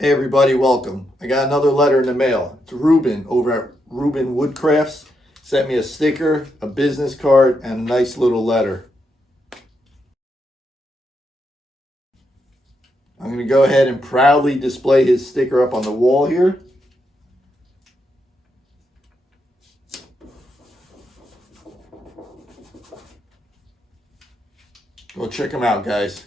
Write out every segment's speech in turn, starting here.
Hey everybody, welcome. I got another letter in the mail. It's Ruben over at Ruben Woodcrafts. Sent me a sticker, a business card, and a nice little letter. I'm going to go ahead and proudly display his sticker up on the wall here. Go check him out, guys.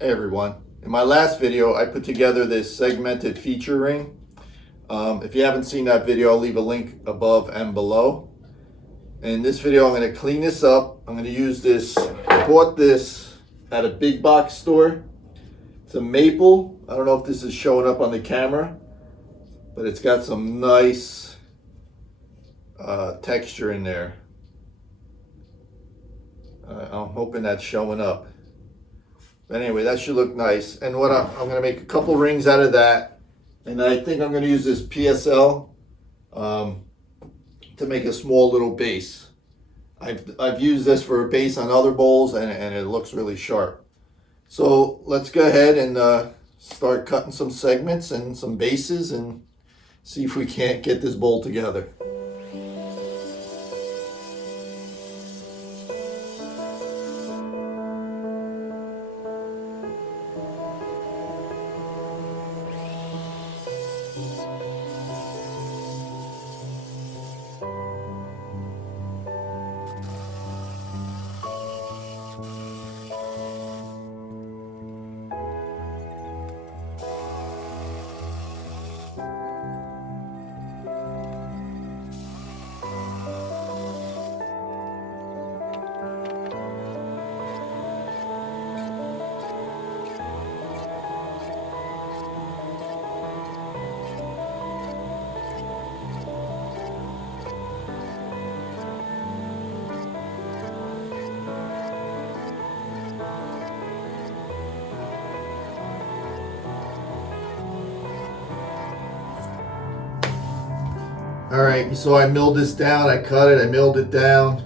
Hey everyone. In my last video, I put together this segmented feature ring. If you haven't seen that video, I'll leave a link above and below. In this video, I'm going to clean this up. I'm going to use this. I bought this at a big box store. It's a maple. I don't know if this is showing up on the camera, but it's got some nice texture in there. I'm hoping that's showing up. But anyway, that should look nice. And what I'm going to make a couple rings out of that. And I think I'm going to use this PSL to make a small little base. I've used this for a base on other bowls, and it looks really sharp. So let's go ahead and start cutting some segments and some bases and see if we can't get this bowl together. All right, so I milled this down, I cut it, I milled it down.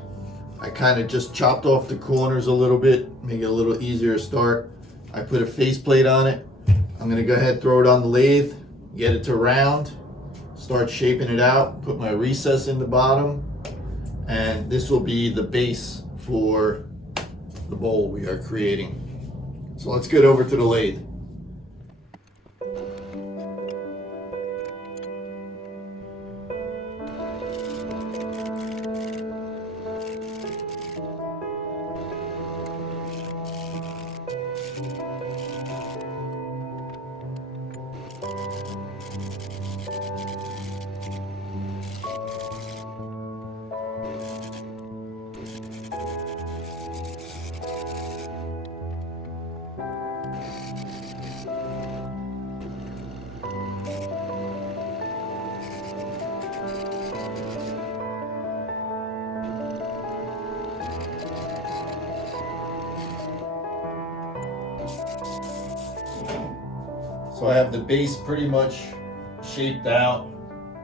I kind of just chopped off the corners a little bit, make it a little easier to start. I put a faceplate on it. I'm gonna go ahead and throw it on the lathe, get it to round, start shaping it out, put my recess in the bottom, and this will be the base for the bowl we are creating. So let's get over to the lathe. So I have the base pretty much shaped out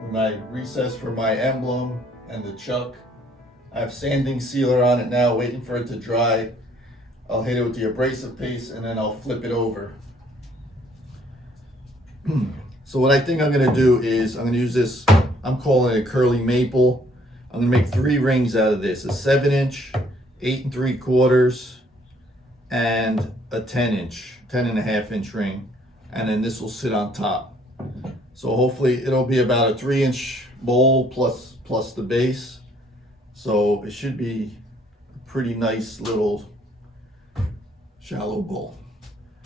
with my recess for my emblem and the chuck. I have sanding sealer on it now, waiting for it to dry. I'll hit it with the abrasive paste and then I'll flip it over. So what I think I'm gonna do is I'm gonna use this, I'm calling it a curly maple. I'm gonna make 3 rings out of this, a 7-inch, 8 3/4, and a 10-inch, 10.5-inch ring. And then this will sit on top. So hopefully it'll be about a 3-inch bowl plus the base. So it should be a pretty nice little shallow bowl.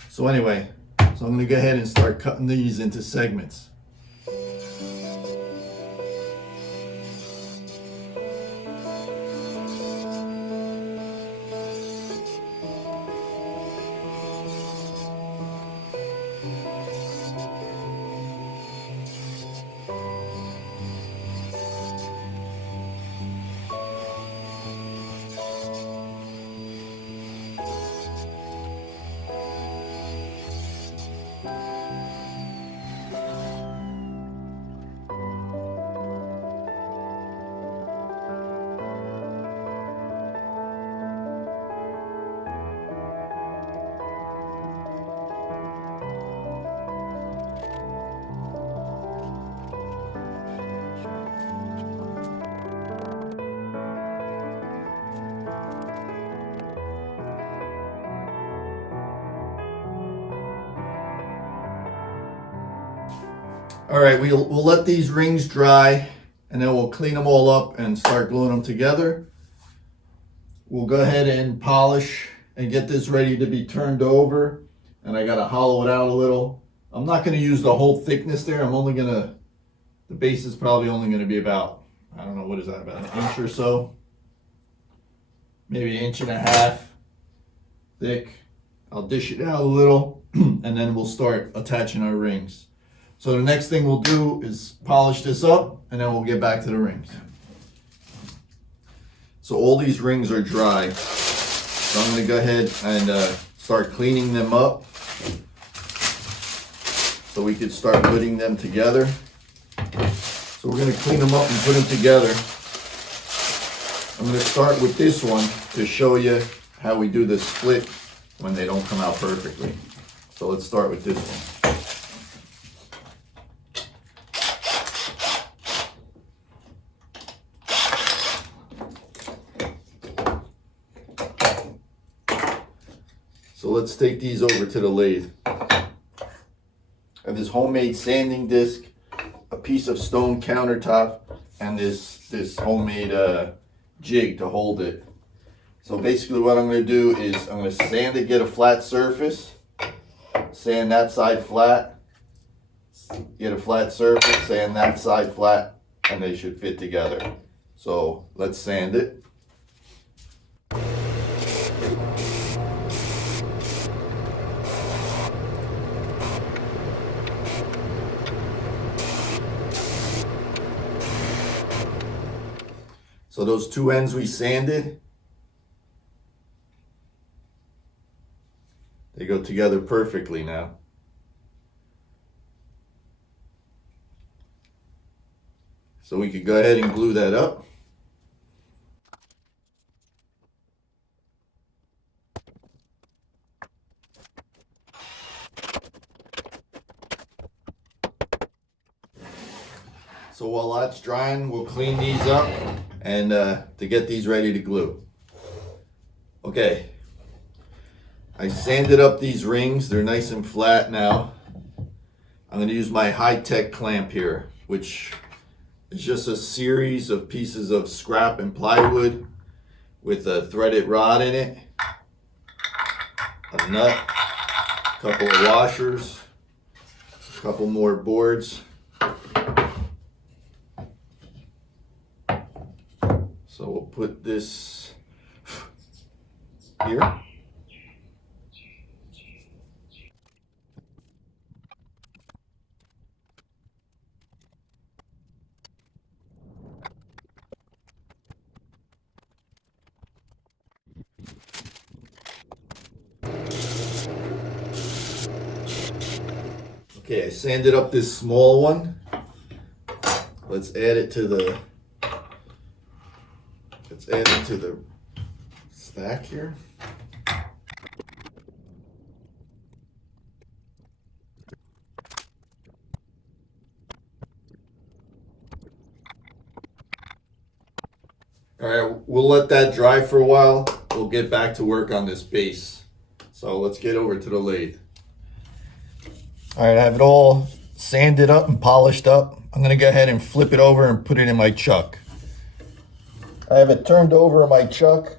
So anyway, so I'm gonna go ahead and start cutting these into segments. All right, we'll let these rings dry, and then we'll clean them all up and start gluing them together. We'll go ahead and polish and get this ready to be turned over. And I gotta hollow it out a little. I'm not gonna use the whole thickness there. The base is probably only gonna be about, I don't know, what is that, about an inch or so? Maybe an inch and a half thick. I'll dish it out a little and then we'll start attaching our rings. So the next thing we'll do is polish this up and then we'll get back to the rings. So all these rings are dry. So I'm gonna go ahead and start cleaning them up so we could start putting them together. So we're gonna clean them up and put them together. I'm gonna start with this one to show you how we do the split when they don't come out perfectly. So let's start with this one. So let's take these over to the lathe. I have this homemade sanding disc, a piece of stone countertop, and this homemade jig to hold it. So basically what I'm going to do is I'm going to sand it, get a flat surface, sand that side flat, get a flat surface, sand that side flat, and they should fit together. So let's sand it. So those two ends we sanded, they go together perfectly now. So we could go ahead and glue that up. So while that's drying, we'll clean these up and to get these ready to glue. Okay, I sanded up these rings. They're nice and flat now. I'm going to use my high-tech clamp here, which is just a series of pieces of scrap and plywood with a threaded rod in it, a nut, a couple of washers, a couple more boards. So we'll put this here. Okay, I sanded up this small one. Let's add it to the stack here. All right, we'll let that dry for a while. We'll get back to work on this base. So let's get over to the lathe. All right, I have it all sanded up and polished up. I'm gonna go ahead and flip it over and put it in my chuck. I have it turned over in my chuck.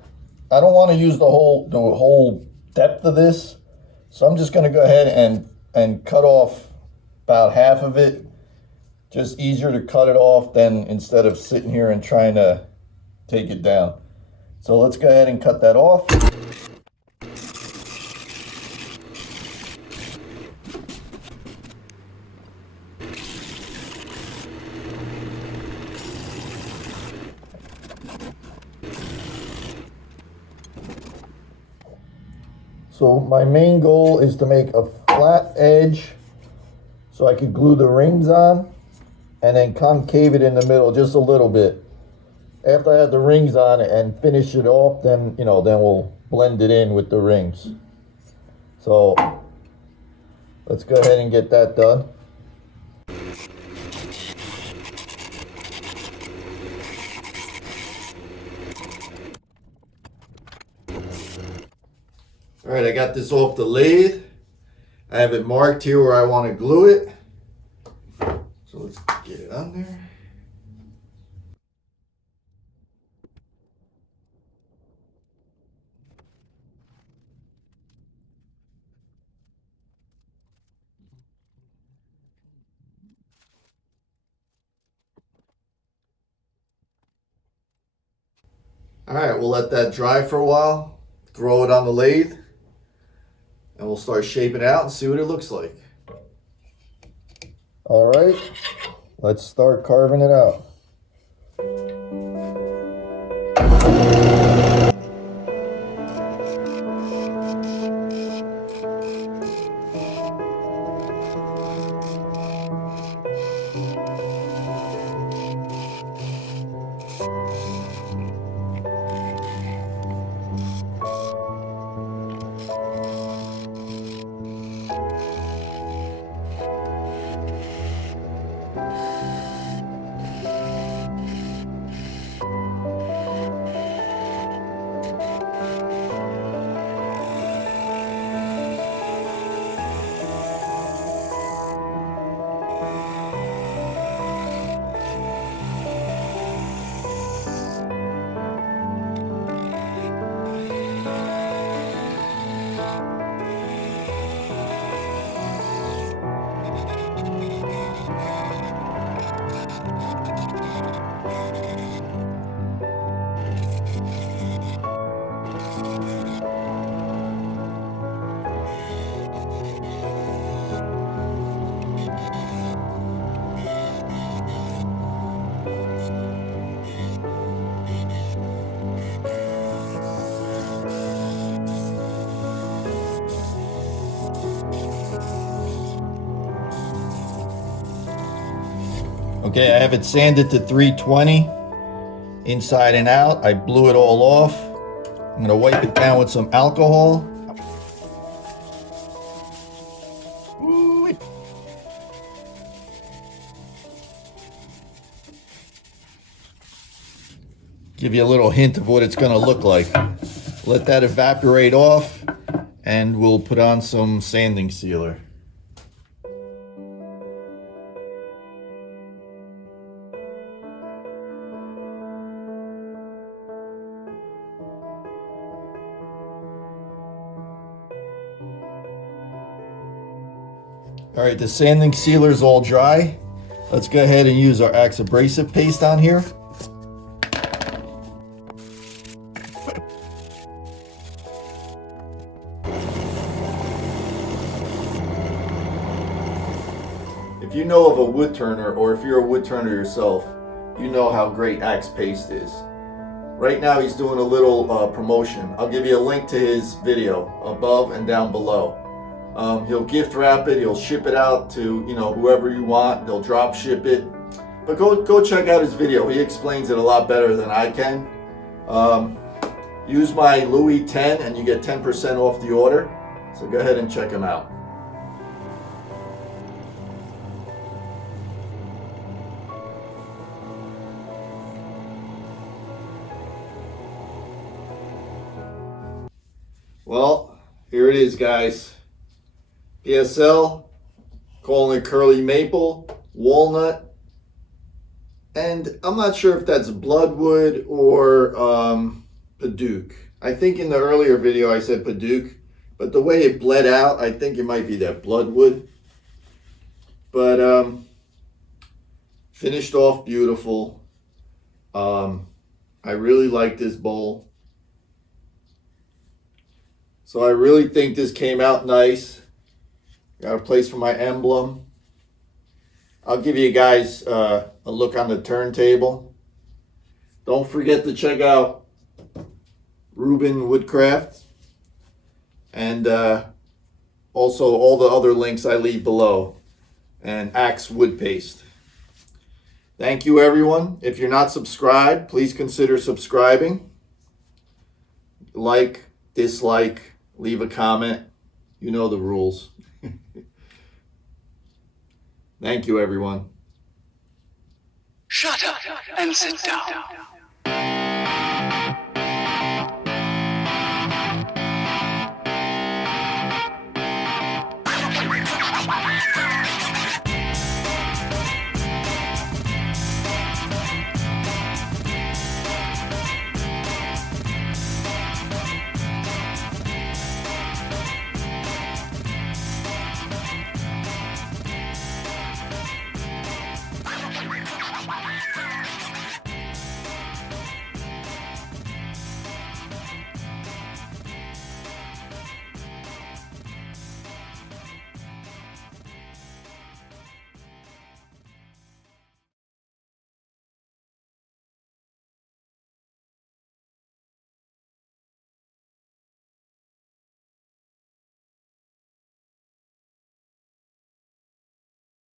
I don't want to use the whole depth of this, so I'm just gonna go ahead and cut off about half of it. Just easier to cut it off than instead of sitting here and trying to take it down. So let's go ahead and cut that off. So my main goal is to make a flat edge so I could glue the rings on and then concave it in the middle just a little bit. After I have the rings on and finish it off, then we'll blend it in with the rings. So let's go ahead and get that done. All right, I got this off the lathe. I have it marked here where I want to glue it. So let's get it on there. All right, we'll let that dry for a while, throw it on the lathe, and we'll start shaping it out and see what it looks like. All right, let's start carving it out. Okay, I have it sanded to 320 inside and out. I blew it all off. I'm gonna wipe it down with some alcohol. Give you a little hint of what it's gonna look like. Let that evaporate off and we'll put on some sanding sealer. All right, the sanding sealer is all dry. Let's go ahead and use our Axe abrasive paste on here. If you know of a wood turner, or if you're a wood turner yourself, you know how great Axe paste is. Right now he's doing a little promotion. I'll give you a link to his video above and down below. He'll gift wrap it, he'll ship it out to whoever you want, they'll drop ship it. But go check out his video, he explains it a lot better than I can. Use my Louis 10 and you get 10% off the order, so go ahead and check him out. Well, here it is, guys. PSL, calling it curly maple, walnut, and I'm not sure if that's bloodwood or Paduke. I think in the earlier video I said Paduke, but the way it bled out, I think it might be that bloodwood. But finished off beautiful. I really like this bowl. So I really think this came out nice. Got a place for my emblem. I'll give you guys a look on the turntable. Don't forget to check out Ruben Woodcraft and also all the other links I leave below, and Axe wood paste. Thank you, everyone. If you're not subscribed, please consider subscribing. Like, dislike, leave a comment. You know the rules. Thank you, everyone. Shut up and sit down.